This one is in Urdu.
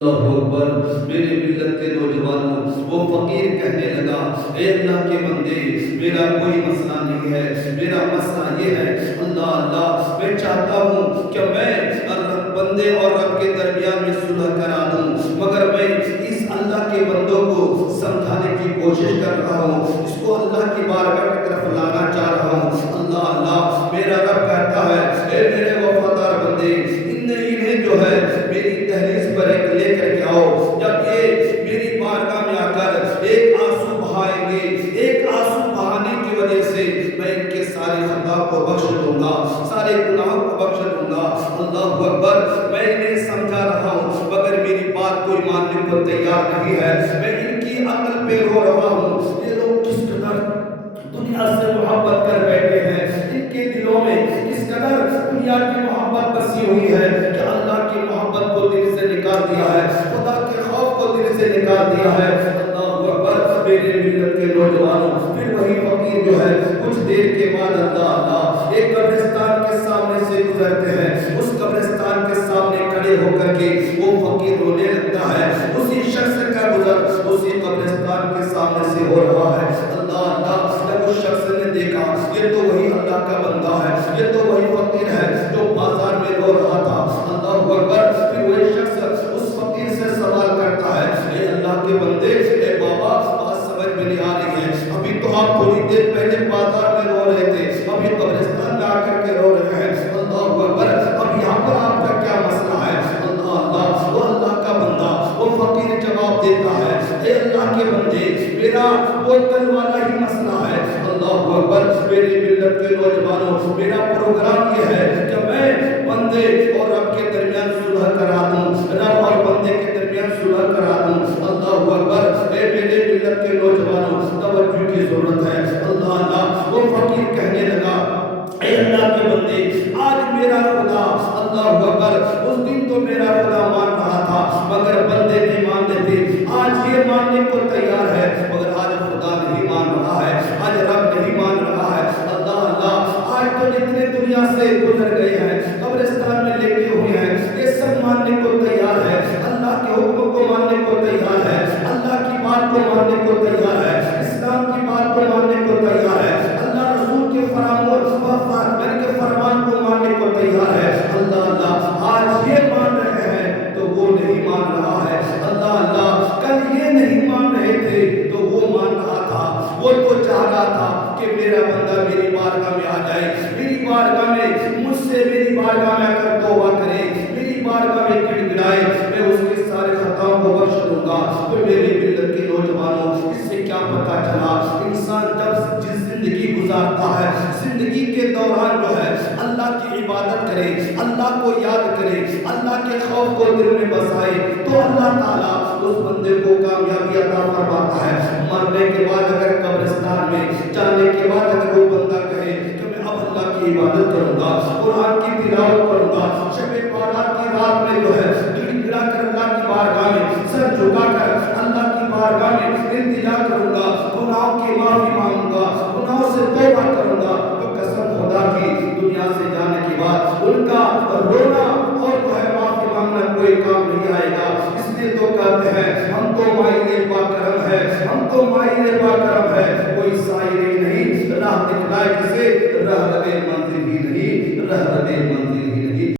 اللہ اکبر۔ میرے ملت کے نوجوانوں، وہ فقیر کہنے لگا اے اللہ کے بندے، میرا کوئی مسئلہ نہیں ہے، میرا مسئلہ یہ ہے اللہ اللہ میں چاہتا ہوں کہ میں بندے اور رب کے درمیان میں صلح کرا دوں، مگر میں اس اللہ کے بندوں کو سمجھانے کی کوشش کر رہا ہوں، اس کو اللہ کی بارگاہ کی طرف لانا چاہ رہا ہوں۔ اللہ اللہ میرا رب کہتا ہے اے میرے وفادار بندے، انہیں جو ہے میری دہلیز پر ایک لے کر کے آؤ، جب یہ میری بارگاہ میں آ کر ایک آنسو بہائیں گے، ایک آنسو بہانے کی وجہ سے میں ان کے سارے خطا کو بخش دوں گا، سارے گناہوں کو بخش دوں گا۔ اللہ اکبر۔ میں انہیں سمجھا رہا ہوں مگر میری بات کوئی ماننے کو تیار نہیں ہے، میں ان کی عقل پہ رو رہا ہوں۔ یہ لوگ کس قدر دنیا سے محبت کر بیٹھے ہیں، ان کے دلوں میں کس قدر دنیا کی محبت بسی ہوئی ہے کہ اللہ کی محبت کو دل سے نکال دیا ہے، خدا کے خوف کو دل سے نکال دیا ہے۔ اللہ اکبر۔ میرے ملت کے نوجوانوں، پھر وہی فقیر جو ہے کچھ دیر کے بعد اللہ اللہ ایک قبرستان کے سامنے سے گزرتے ہیں، اس قبرستان کے سامنے کھڑے ہو کر کے وہ فقیر رونے لگتا ہے، اسی شخص کا گزر اسی قبرستان کے سامنے سے ہو رہا ہے۔ اللہ اللہ جب اس شخص نے دیکھا یہ تو وہی اللہ کا بندہ ہے، یہ تو وہی فقیر ہے جو بازار میں رو رہا تھا۔ اللہ اکبر۔ پھر وہی شخص اس فقیر سے سوال کرتا ہے اے اللہ کے بندے، اے بابا بات سمجھ میں نہیں آ رہی ہے، ابھی تو آپ تھوڑی دیر پہلے بازار میں رو رہے تھے، ابھی قبرستان میں آ کر کے رو رہے ہیں۔ اللہ اکبر۔ اب یہاں پر آپ کا کیا مسئلہ ہے؟ اللہ اللہ وہ اللہ کا بندہ وہ فقیر جواب دیتا ہے اے اللہ کے بندے، میرا وہ کل والا ہی مسئلہ ہے۔ اللہ اکبر۔ میری ملت کے نوجوانوں، میرا پروگرام یہ ہے کہ میں بندے اور رب کے درمیان صلح کرا دوں، رب اور بندے کے درمیان صلح کرا دوں۔ اللہ اکبر۔ اے میرے ملت کے نوجوانوں، توجہ کی ضرورت ہے۔ اللہ اللہ وہ فقیر کہنے لگا اے اللہ کے بندے، آج میرا خدا اللہ اکبر، اس دن تو میرا خدا مان رہا تھا مگر بندے نہیں مانتے تھے، آج یہ ماننے کو تیار ہے مگر آج خدا نہیں مان رہا ہے، آج رب نہیں مان رہا ہے۔ اللہ اللہ آج تو جتنے دنیا سے گزر گئے ہیں، قبرستان میں لیٹے ہوئے ہیں، یہ سب ماننے کو تیار ہے، اللہ کے حکم کو ماننے کو تیار ہے، اللہ کی بات کو ماننے کو تیار ہے، اسلام کی بات کو ماننے کو تیار ہے، اللہ رسول کے فرمان کو ماننے کو تیار ہے۔ اللہ اللہ آج یہ مان رہے ہیں تو وہ نہیں مان رہا ہے۔ اللہ اللہ کل یہ نہیں مان رہے تھے تو وہ مان رہا تھا، وہ تو چاہ رہا تھا کہ میرا بندہ میری بارگاہ میں آ جائے، میری بارگاہ میں مجھ سے میری بارگاہ میں اگر توبہ کرے، میری بارگاہ میں گڑ گڑائے، میں اس کے سارے خطاؤں کو بخش دوں گا۔ تو میرے ملت کے نوجوانوں، اس سے کیا پتہ چلا؟ انسان جب جس زندگی گزارتا ہے، زندگی کے دوران جو ہے اللہ کی عبادت کرے، اللہ کو یاد کرے، اللہ کے خوف کو دل میں بسائے تو اللہ تعالیٰ اس بندے کو کامیابی عطا فرماتا ہے۔ مرنے کے بعد اگر قبرستان میں جانے کے بعد اگر وہ بندہ کہے کہ میں اب اللہ کی عبادت کروں گا، قرآن کی تلاوت کروں گا، شب بارات کی رات میں جو ہے گڑ گڑا کر اللہ کی بارگاہ میں سر جھکا کر اللہ کی بارگاہ میں التجا کروں گا، گناہوں کی معافی مانگوں گا، گناہوں سے توبہ کروں گا، تو قسم خدا کی دنیا سے جانے کے بعد ان کا رونا اور جو ہے معافی مانگنا کوئی کام نہیں آئے گا۔ اس لیے تو کہتے ہیں ہم تو مائل پاکرم ہے، ہم تو مائل پاکرم ہے، کوئی سائر ہی نہیں، راہ دکھلائے کسے، راہ رہے منزل ہی نہیں، راہ رہے منزل ہی نہیں۔